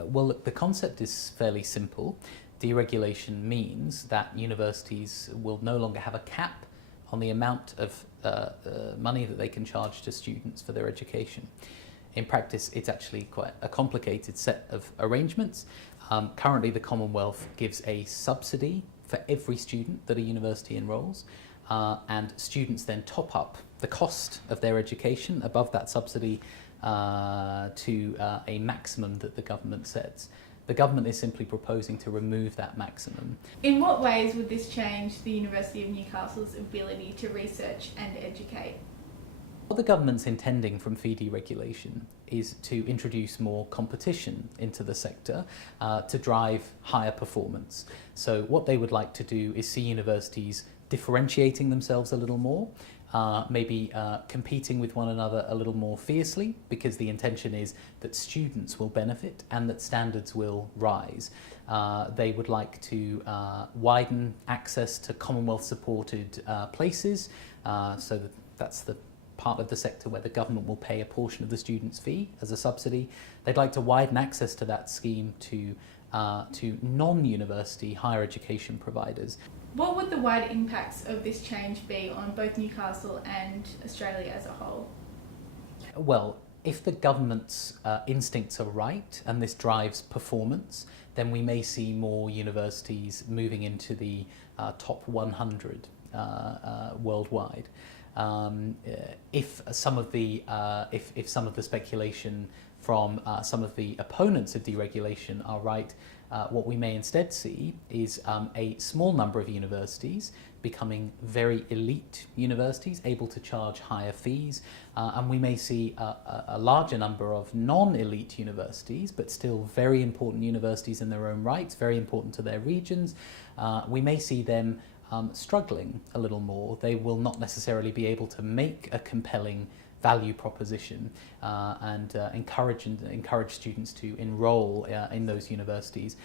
Well, look, the concept is fairly simple. Deregulation means that universities will no longer have a cap on the amount of money that they can charge to students for their education. In practice, it's actually quite a complicated set of arrangements. Currently, the Commonwealth gives a subsidy for every student that a university enrolls, and students then top up the cost of their education above that subsidy to a maximum that the government sets. The government is simply proposing to remove that maximum. In what ways would this change the University of Newcastle's ability to research and educate? What the government's intending from fee deregulation is to introduce more competition into the sector to drive higher performance. So what they would like to do is see universities differentiating themselves a little more, maybe competing with one another a little more fiercely, because the intention is that students will benefit and that standards will rise. They would like to widen access to Commonwealth-supported places, so that's the part of the sector where the government will pay a portion of the student's fee as a subsidy. They'd like to widen access to that scheme to non-university higher education providers. What would the wider impacts of this change be on both Newcastle and Australia as a whole? Well, if the government's instincts are right and this drives performance, then we may see more universities moving into the top 100 worldwide. If some of the speculation from some of the opponents of deregulation are right, what we may instead see is a small number of universities becoming very elite universities, able to charge higher fees, and we may see a larger number of non-elite universities, but still very important universities in their own rights, very important to their regions. We may see them struggling a little more. They will not necessarily be able to make a compelling value proposition and encourage students to enroll in those universities.